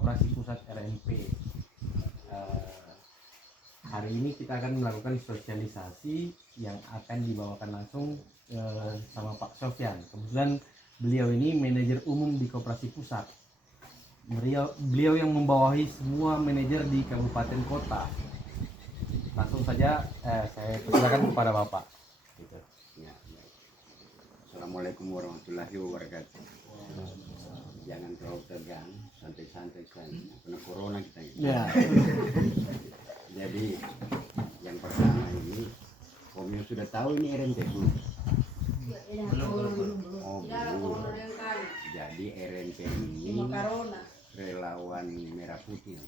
Koperasi Pusat RNP. Hari ini kita akan melakukan sosialisasi yang akan dibawakan langsung sama Pak Sofyan. Kebetulan beliau ini manajer umum di Koperasi Pusat. Beliau yang membawahi semua manajer di kabupaten kota. Langsung saja saya persilakan kepada Bapak. Gitu. Ya, baik. Assalamualaikum warahmatullahi wabarakatuh. Jangan terlalu tegang, santai-santai saja. Karena corona kita. Ya. Jadi yang pertama ini, Om yang sudah tahu ini RNP belum? Oh belum. Jadi RNP ini relawan merah putih.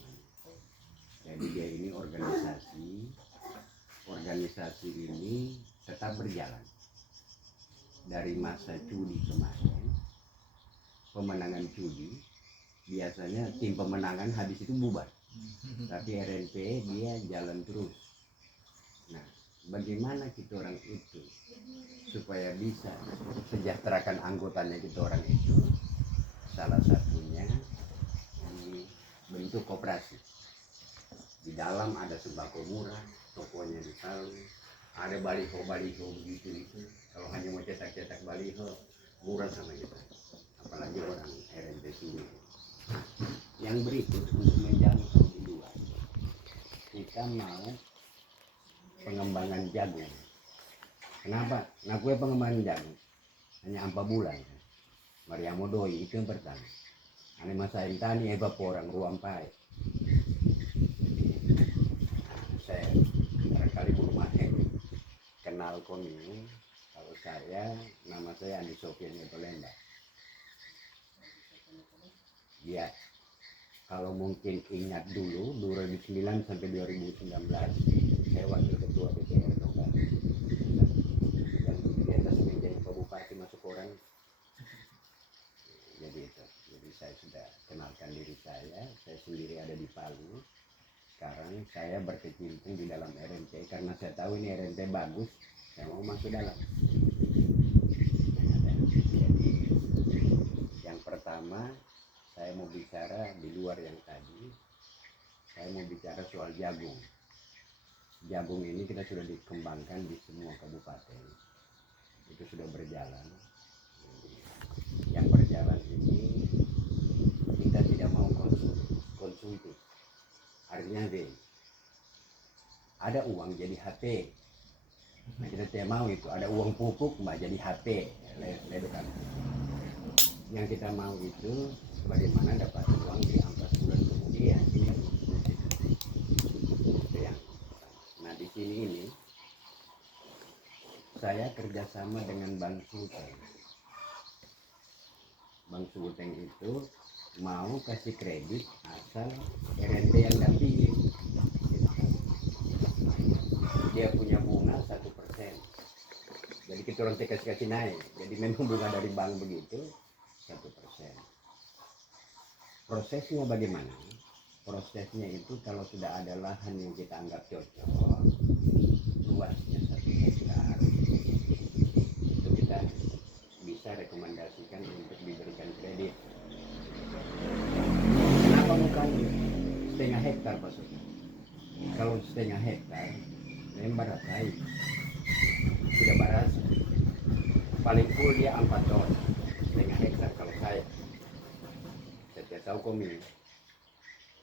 Jadi dia ini organisasi ini tetap berjalan dari masa judi kemarin. Pemenangan judi biasanya tim pemenangan habis itu bubar, tapi RNP dia jalan terus. Nah, bagaimana kita orang itu supaya bisa sejahterakan anggotanya kita orang itu? Salah satunya di bentuk koperasi. Di dalam ada sembako murah, tokonya di Palu, ada baliho begitu itu. Kalau hanya mau cetak baliho murah sama kita, apalagi orang RNP sendiri. Yang berikut untuk menjangkau di luar, kita mau pengembangan jagung. Kenapa? Nah, gue pengembangan jagung hanya 4 bulan. Mariamo doi itu yang pertama. Ane masa tani orang ruang pai. Saya barangkali belum ada kenal komi. Kalau saya, nama saya Andi Sofian Tolemba. Ya, kalau mungkin ingat dulu 2009 sampai 2019 saya wakil ketua DPR Tongkang. Yang di atas menjadi kabupaten masuk orang. Jadi itu. Jadi saya sudah kenalkan diri saya sendiri ada di Palu. Sekarang saya berkecimpung di dalam RNP karena saya tahu ini RNP bagus, saya mau masuk dalam. Jadi yang pertama saya mau bicara di luar yang tadi, saya mau bicara soal jagung. Jagung ini kita sudah dikembangkan di semua kabupaten, itu sudah berjalan. Yang berjalan ini kita tidak mau konsumtif. Artinya ada uang jadi HP. Nah, kita tidak mau itu. Ada uang pupuk mbak jadi HP. Yang kita mau itu bagaimana dapat uang di 4 bulan kemudian. Nah di sini ini saya kerjasama dengan Bank Sulteng. Bank Sulteng itu mau kasih kredit asal RNP yang dampingi. Dia punya bunga 1%. Jadi kita orang kasih naik. Jadi memang bunga dari bank begitu 1%. Prosesnya bagaimana? Prosesnya itu kalau sudah ada lahan yang kita anggap cocok, luasnya 1 hektar, itu kita bisa rekomendasikan untuk diberikan kredit. Kenapa bukan setengah hektar Pak Sofi? Kalau setengah hektar, memang barasai, tidak baras. Paling full dia 4 ton, setengah hektar kalau saya tidak tahu komi.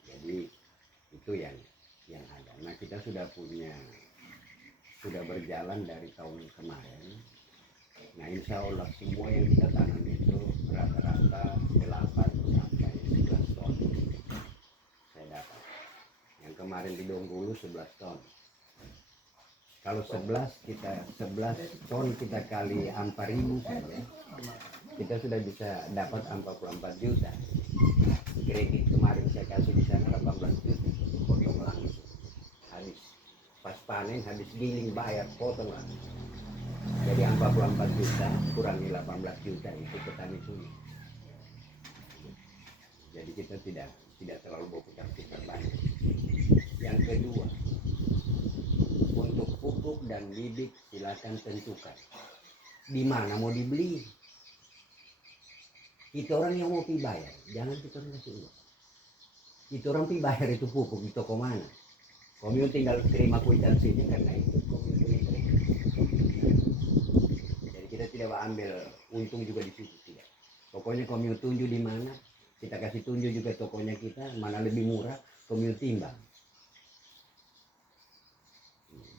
Jadi itu yang ada. Nah kita sudah berjalan dari tahun kemarin. Nah insya Allah semua yang kita tanam itu rata-rata 8 sampai 11 ton saya dapat. Yang kemarin di Donggulu 11 ton. Kalau 11 ton kita kali 4.000 saja, kita sudah bisa dapat 44 juta. Kredit kemarin saya kasih di sana 18 juta, potong langsung. Habis pas panen, habis giling bayar, potong langsung. Jadi 44 juta kurangi 18 juta itu petani punya. Jadi kita tidak terlalu berputar-putar banyak. Yang kedua, untuk pupuk dan bibit silakan tentukan di mana mau dibeli. Kita orang yang mau bayar, jangan kita kasih uang. itu orang pi bayar itu pupuk di toko mana. Komiu tinggal terima kwitansinya karena itu komiu terima. Jadi kita tidak ambil untung juga di situ, tidak. Pokoknya komiu tunjuk di mana, kita kasih tunjuk juga tokonya kita mana lebih murah, komiu timbang.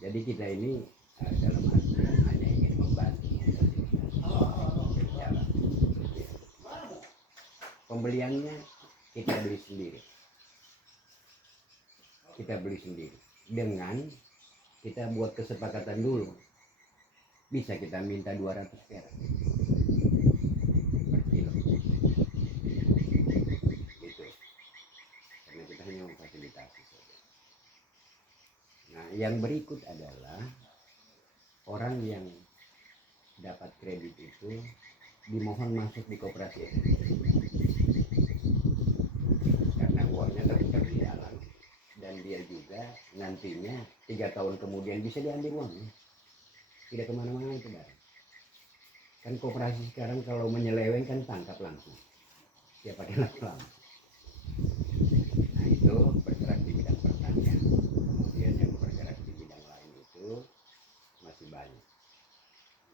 Jadi kita ini dalam artian hanya ingin membantu berjalan. Pembeliannya kita beli sendiri. Kita beli sendiri. Dengan kita buat kesepakatan dulu. Bisa kita minta 200 perak per kilo. Gitu. Karena kita hanya memfasilitasi saja. Nah, yang berikut adalah orang yang dapat kredit itu dimohon masuk di koperasi karena uangnya terputar di jalan dan dia juga nantinya 3 tahun kemudian bisa diambil uangnya, tidak kemana-mana itu barang. Kan koperasi sekarang kalau menyeleweng kan tangkap langsung, siapa kena langsung. Nah itu bergerak di bidang pertanian. Kemudian yang bergerak di bidang lain itu masih banyak.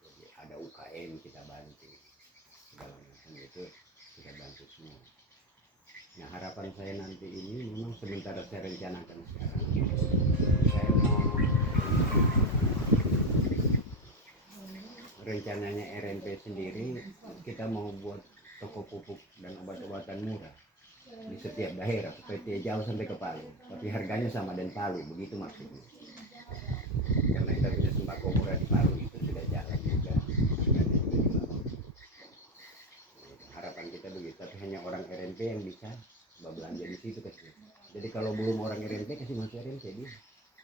Jadi ada UKM kita bantu, segala macam itu kita bantu semua. Nah harapan saya nanti ini memang sementara saya rencanakan sekarang, saya mau rencananya RNP sendiri, kita mau buat toko pupuk dan obat-obatan murah di setiap daerah supaya tidak jauh sampai ke Palu, tapi harganya sama dengan Palu, begitu maksudnya. Karena kita punya sembako murah di Palu itu sudah jalan juga, harganya juga di bawah. Harapan kita begitu, tapi hanya orang RNP yang bisa belanja di situ kasih. Jadi kalau belum orang RNP kasih masuk RNP dia,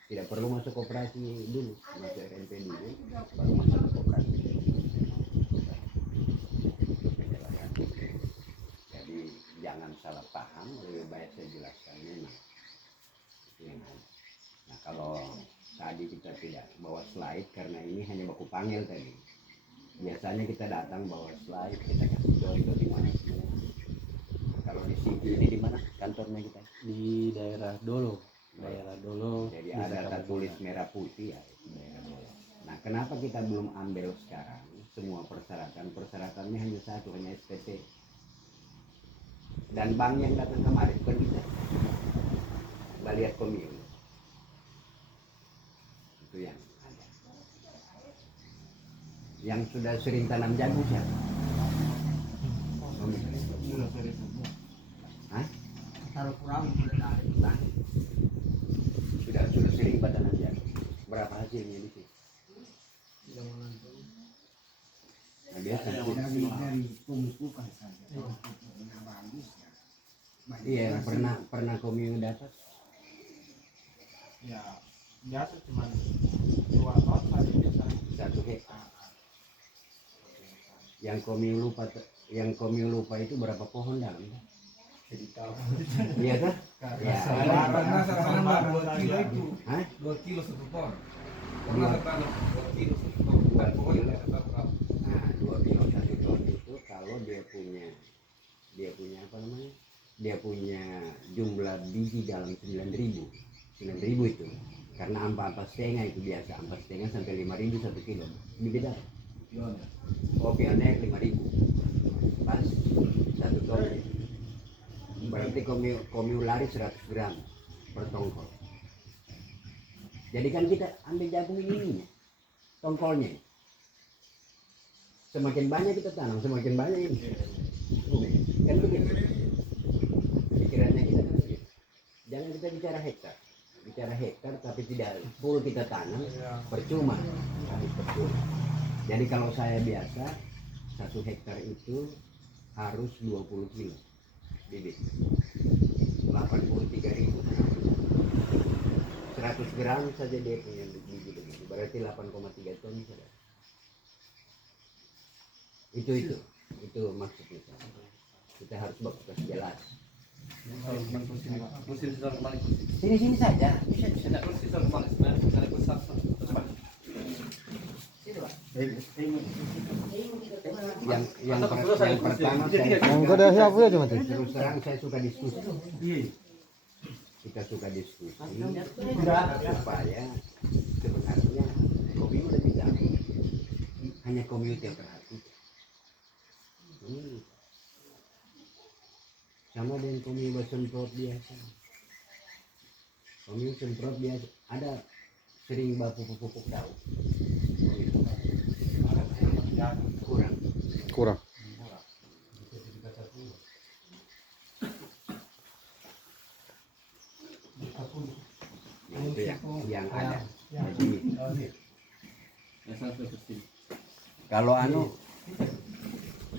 tidak perlu masuk koperasi dulu, masuk RNP dulu, baru masuk ke koperasi. Jadi jangan salah paham, lebih baik saya jelaskan memang itu yang ada. Nah kalau tadi kita tidak bawa slide karena ini hanya baku panggil tadi. Biasanya kita datang bawa slide, kita kasih contoh di mana semua. Kalau di sini ini di mana kantornya kita? Di daerah Dolo. Daerah Dolo. Jadi ada tertulis merah putih ya, itu daerah Dolo. Nah kenapa kita belum ambil sekarang? Semua persyaratannya hanya satu, hanya SPT. Dan bank yang datang kemarin kan bisa nggak lihat komiu, itu yang ada. Yang sudah sering tanam jagung siapa? Sudah sering semua. Hah? Taruh kurang sudah ada. Nah, sudah sering tanam jagung. Berapa hasilnya di sini? Tidak menentu. Nah, biasa dari pemupukan saja. Kalau pupuknya bagus ya. iya pernah komiu dapat. Ya biasa cuma 2 ton saja biasanya. 1 hektar. Yang komiu lupa itu berapa pohon dalamnya? Jadi tahu. Iya kan? Ya. Karena sekarang 2 kilo itu. Hah? 2 kilo 1 ton. Dua. Karena 2 kilo 1 ton. Bukan Pokoknya kilo. tidak tahu berapa. Nah, 2 kilo 1 ton itu kalau dia punya apa namanya? Dia punya jumlah biji dalam 9.000 itu. Karena ampas setengah itu biasa, ampas setengah sampai 5.000 1 kilo. Biji berapa? Pionnya. Oh, pionnya 5.000. Pas 1 ton. Berarti komiu lari 100 gram per tongkol. Jadi kan kita ambil jagung ini tongkolnya. Semakin banyak kita tanam, semakin banyak ini. Kan begitu. Pikirannya kita kan begitu. Jangan kita bicara hektar. Bicara hektar tapi tidak full kita tanam, percuma. Habis percuma. Jadi kalau saya biasa 1 hektar itu harus 20 kilo bibit. 83.000. 100 gram saja dia punya biji begitu. Berarti 8,3 ton saja. Itu maksudnya. Kita harus kasih jelas. Sini saja. Bisa. Yang pertama saya Enggak ada siapa ya cuma tuh. terus terang saya suka diskusi. kita suka diskusi supaya sebenarnya Komio lebih tahu, hanya Komio yang perhatikan. Sama dengan Komio semprot biasa. Komio semprot biasa, ada sering bawa pupuk daun. Kurang. Yang ada. Jadi kalau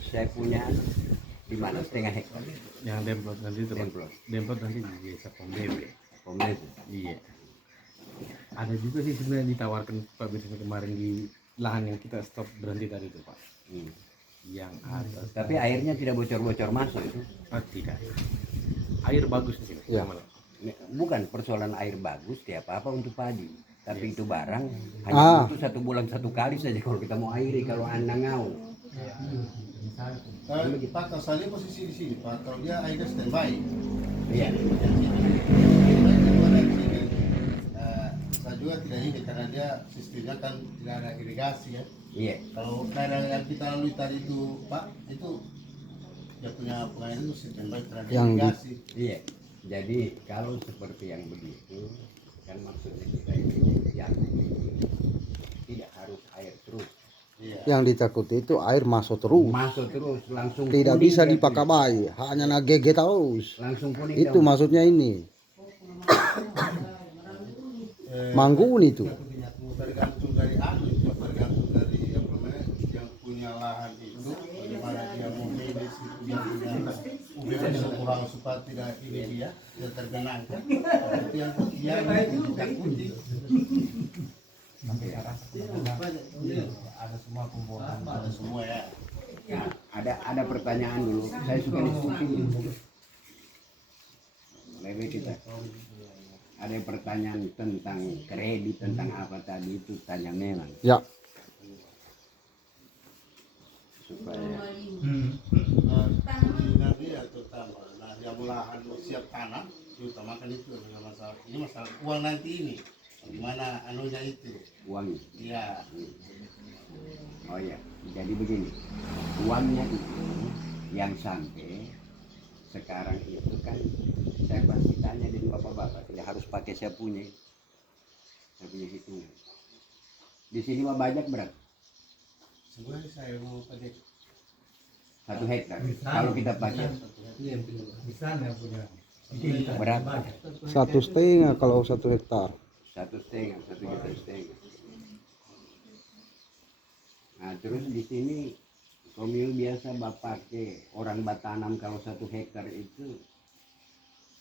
saya punya di mana setengah hektar. Yang demplot nanti teman. Demplot. Demplot nanti di desa Pomdebe. Pomdes. Iya. Ada juga sih sebenarnya ditawarkan Pak Birsa kemarin di lahan yang kita stop berhenti tadi itu Pak. Yang atas. Tapi airnya tidak bocor-bocor masuk itu. Tidak. Air bagus di sini. Ya. Bukan persoalan air bagus tiap apa untuk padi. Tapi itu barang hanya butuh 1 bulan 1 kali saja kalau kita mau airi, kalau Anda ngau. Pak, kalau saya posisi di sini, Pak, kalau dia airnya standby, Iya. saya juga tidak ini karena dia sistemnya kan tidak ada irigasi ya. Iya. Kalau daerah yang kita lalui tadi itu, Pak, itu dia punya pengairan itu standby karena ada Yang di- irigasi. Iya. Jadi kalau seperti yang begitu kan maksudnya kita ini yang tidak harus air terus. Iya. Yang ditakuti itu air masuk terus. Masuk terus langsung Tidak kuning bisa dia dipakai bayi, hanya nagege terus. tuh. Langsung kuning. Itu daun. maksudnya ini. Manggun itu. Tergantung dari itu tergantung dari yang namanya yang punya lahan itu bagaimana dia mau manage itu dia punya UBM kurang supaya tidak ini dia tergenangkan itu yang ditakuti. Ada semua komponen. Ada semua ya. Nah, ada pertanyaan dulu. Saya suka diskusi. Lebih kita. Ada pertanyaan tentang kredit, tentang apa tadi itu tanya memang Ya. Nah, supaya dia terutama nah yang lahan siap tanam diutamakan itu dengan masalah ini masalah uang nanti ini gimana anunya itu uangnya. ya. Oh ya, jadi begini, uangnya itu yang sampai sekarang itu kan saya pasti tanya di bapak-bapak, tidak harus pakai saya punya hitungan. Di sini mah banyak berapa? Sebenarnya saya mau pakai 1 hektar. Kalau kita pakai berapa? 1,5 kalau 1 hektar. 1,5, 1,5 juta. Nah terus di sini Komil biasa pakai orang batanam kalau 1 hektar itu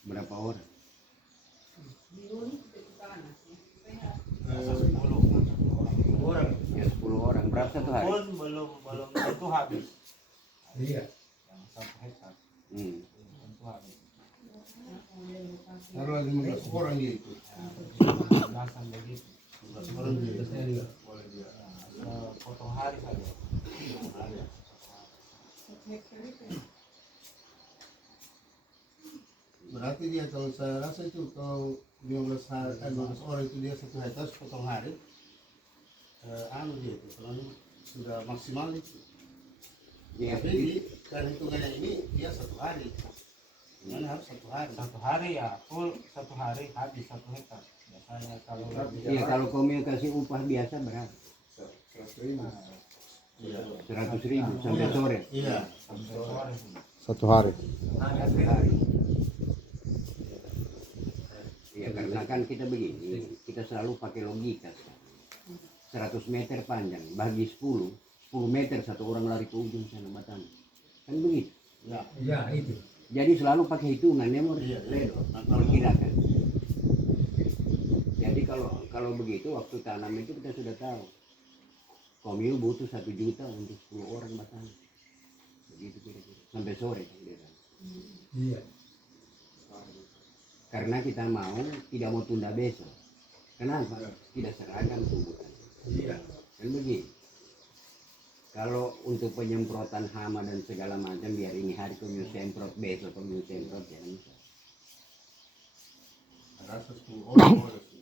berapa orang? 10 orang. Ya 10 orang. Berapa satu hari? Belum itu habis. Iya. Yang 1 hektar. Hmm. Taruh 15 orang dia itu. Belasan begitu. 15 orang dia. Boleh dia. Potong hari saja. Berarti dia kalau saya rasa itu kalau 15 orang itu dia 1 hektar potong hari. Dia itu kalau sudah maksimal itu. Ya, Tapi di kan hitungannya ini dia 1 hari. Gimana harus 1 hari? 1 hari ya full 1 hari habis 1 hektar. Biasanya kalau iya kalau Komil kasih upah biasa berapa? 100.000. Iya. 100.000 sampai sore. Iya. sampai sore. 1 hari. Satu hari. Ya karena kan kita begini, kita selalu pakai logika. 100 meter panjang bagi 10 meter satu orang lari ke ujung sana Batam. Kan begitu. Ya. Ya itu. Jadi selalu pakai hitungan ya mau Iya. perkirakan. Jadi kalau begitu waktu tanam itu kita sudah tahu. Komil butuh 1 juta untuk 10 orang Batam. Begitu kira-kira. Sampai sore kan dia. Iya. Karena kita tidak mau tunda besok. Kenapa? Tidak seragam tumbuhan. Iya. Kan begitu. Kalau untuk penyemprotan hama dan segala macam biar ini hari Komil semprot besok Komil semprot jangan bisa. rata-rata 10 orang boleh sih.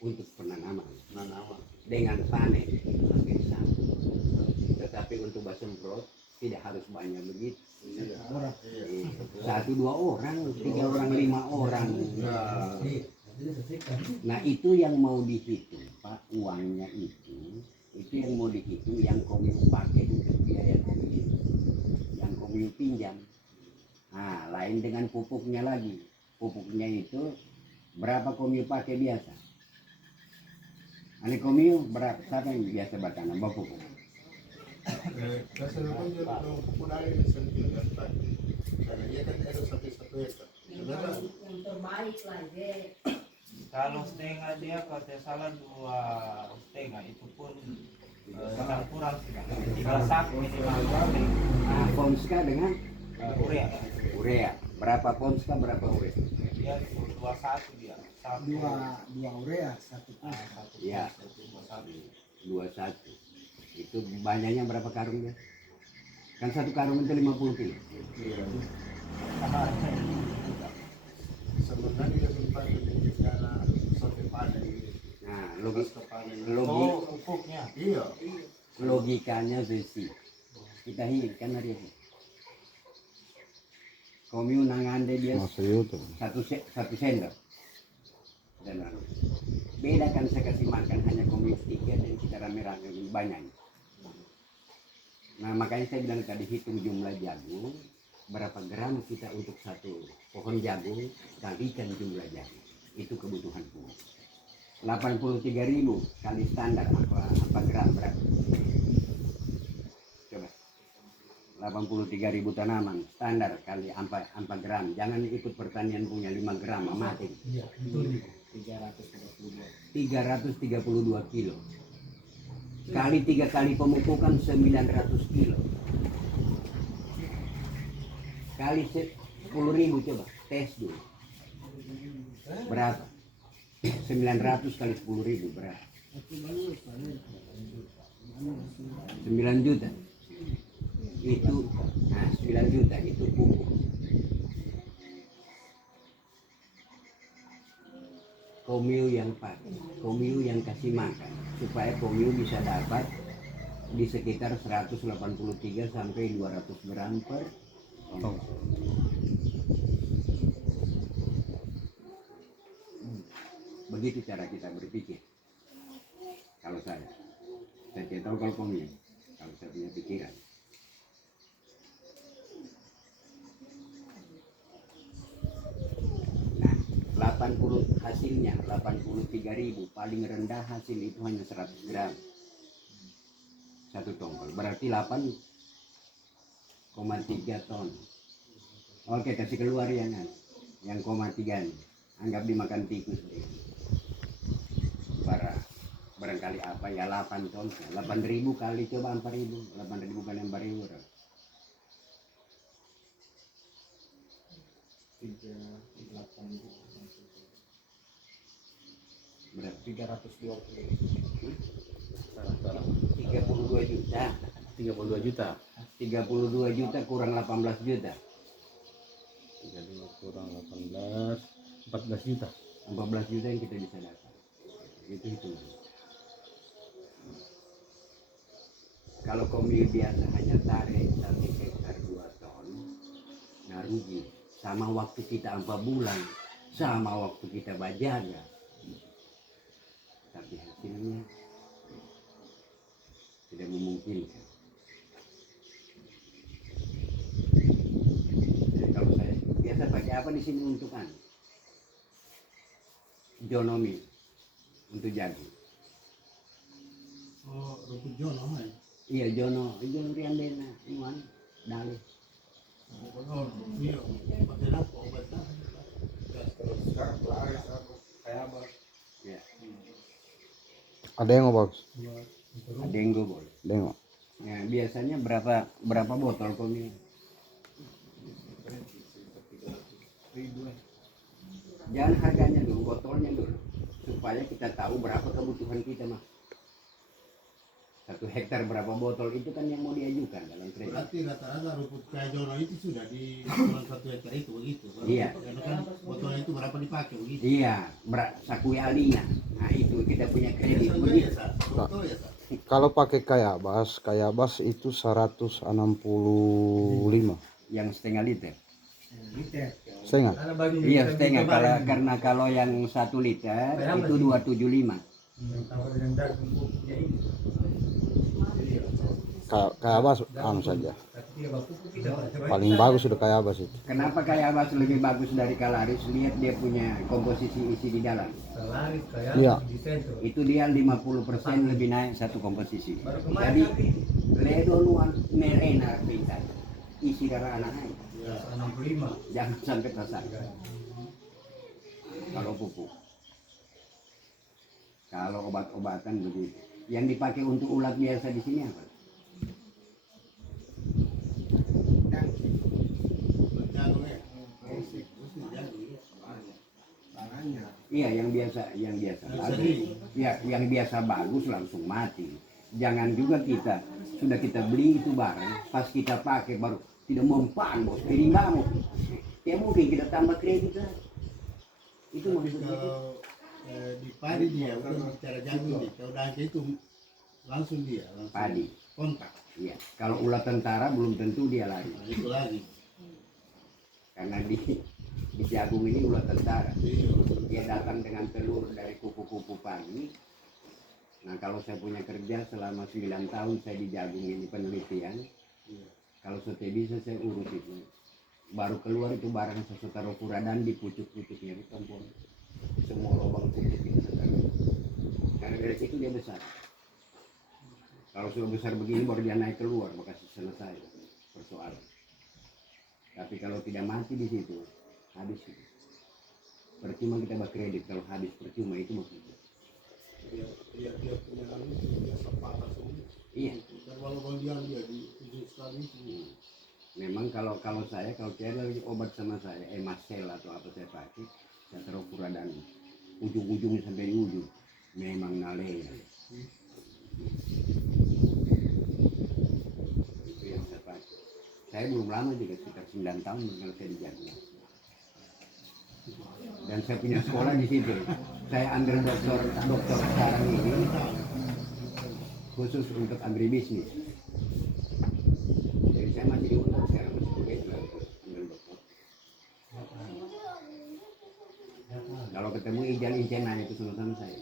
untuk penanaman Penanaman. dengan panen hampir sama. Tetapi untuk basemprot tidak harus banyak begitu. Iya. Eh, 1-2 orang, 3 orang, 5 orang. Nah, Nah itu yang mau dihitung Pak, uangnya itu yang mau dihitung yang komiu pakai untuk biaya komiu, yang komiu pinjam. Nah lain dengan pupuknya lagi, pupuknya itu berapa komiu pakai biasa? Ane komiu berapa? Siapa yang biasa bertanam pupuk? kasih pun juga pupuk dari sendiri dan pagi. Karena dia kan ada sampai 1 hektar. Sebenarnya yang terbaik lah deh. Kalau setengah dia kalau tidak salah 2,5 itu pun sangat kurang sih Bang. 3 sak minimal. Nah Pomska dengan Urea. urea, berapa Pomska berapa urea? Dia 21 dia. Satu. Dua urea, satu Satu. Iya. 21. 21 itu banyaknya berapa karung dia? Kan satu karung itu 50 kilo. iya. Sebenarnya dia sempat karena sampai panen. Nah Pasca panen. Oh, pupuknya. Iya. logikanya besi kita hidupkan hari ini komiu nangande dia Masa itu. satu sendok dan beda kan saya kasih makan hanya komiu sedikit dan kita rame-rame banyak. Nah makanya saya bilang tadi hitung jumlah jagung berapa gram kita untuk satu pohon jagung kalikan jumlah jagung itu kebutuhan pupuk 83.000 kali standar apa gram berapa coba 83.000 tanaman standar kali 4 gram jangan ikut pertanian punya 5 gram mati 332 kilo kali 3 kali pemupukan 900 kilo kali 10.000 coba tes dulu berapa 900 kali 10.000 berapa 9 juta itu nah 9 juta itu pupuk komiu yang pakai komiu yang kasih makan supaya komiu bisa dapat di sekitar 183 sampai 200 gram per ton. Begitu cara kita berpikir. Kalau saya tidak tahu kalau komiu, kalau saya punya pikiran. Nah, 80 hasilnya 83.000 paling rendah hasil itu hanya 100 gram satu tongkol berarti 8,3 ton. Oke kasih keluar ya kan yang 0,3 nih anggap dimakan tikus deh. Barangkali apa ya 8 ton 8.000 kali coba 4.000 8.000 kali 4.000 berapa 32 juta 32 juta 32 juta kurang 18 juta 32 kurang 18 14 juta 14 juta yang kita bisa dapat itu hitungan. Kalau komiu biasa hanya tarik 1 hektar 2 ton nah rugi sama waktu kita 4 bulan sama waktu kita bajaga tapi hasilnya tidak memungkinkan. Jadi kalau saya biasa pakai apa di sini untuk jonomi untuk jagung. Oh, rumput jono kan? Iya jono riandena iwan dalih. Iya. Pakai apa obatnya? Sekarang laris aku kayak apa? Ya, Ada yang bagus. dengo boleh. Tengok. Ya, biasanya berapa botol komiu? Jangan harganya dulu, botolnya dulu, supaya kita tahu berapa kebutuhan kita mah. 1 hektar berapa botol itu kan yang mau diajukan dalam kredit. Berarti rata-rata rumput kayak jono itu sudah di dalam 1 hektar itu begitu. Iya. Karena kan botolnya itu berapa dapat dipakai begitu. Iya, sakui alinya. Nah itu kita punya kredit Biasa begitu. ya, Sa. Betul ya, Sa. Kalau pakai kayak bas itu 165 Yang setengah liter. setengah. Iya setengah. Karena kalau yang 1 liter itu 275. Kayak bas anu saja. Paling bagus sudah kayak bas itu. Kenapa kayak Abbas lebih bagus dari Kalaris? Lihat dia punya komposisi isi di dalam. Iya. Itu dia 50% lebih naik satu komposisi. Jadi ledo nuan merena kita isi darah anak naik. Jangan sampai tersangka. Kalau pupuk, kalau obat-obatan begitu. Yang dipakai untuk ulat biasa di sini apa? Jagung ya. Musik jagung ya. Tangannya. Iya, yang biasa bagus. Ya, yang biasa bagus langsung mati. Jangan juga sudah kita beli itu barang, pas kita pakai baru tidak mempan, bos. Jadi nggak mau. Ya mungkin kita tambah kredit lah. Itu Tapi maksudnya. kalau di padi dia udah bicara jagung nih, kalau dangke itu langsung Padi. kontak. Iya, kalau ulat tentara belum tentu dia lari. Nah, itu lagi. Karena di jagung ini ulat tentara. Iya. Dia datang dengan telur dari kupu-kupu pagi. Nah kalau saya punya kerja selama 9 tahun saya di jagung ini penelitian. Kalau sudah bisa saya urus itu. Baru keluar itu barang saya taruh furadan di pucuk-pucuknya di kampung. Semua lubang pucuk itu saya taruh. Karena dari situ dia besar. Kalau sudah besar begini baru dia naik keluar, maka selesai persoalan. Tapi kalau tidak mati di situ, habis itu. Percuma kita berkredit, kalau habis percuma itu maksudnya. Dia punya anu dia sepatah semua. Iya. Dan walaupun dia di ujung sekali itu. Memang kalau saya lagi obat sama saya, Emasel atau apa saya pakai, saya taruh furadan ujung-ujungnya sampai di ujung. Memang nalenya. Itu yang saya pakai. Saya belum lama juga, sekitar 9 tahun kalau saya di Jagung. Dan saya punya sekolah di situ. Saya ambil dokter sekarang ini khusus untuk agribisnis. Jadi saya masih diundang sekarang masih kuliah ambil dokter. Kalau ketemu ijan nanya itu sama saya.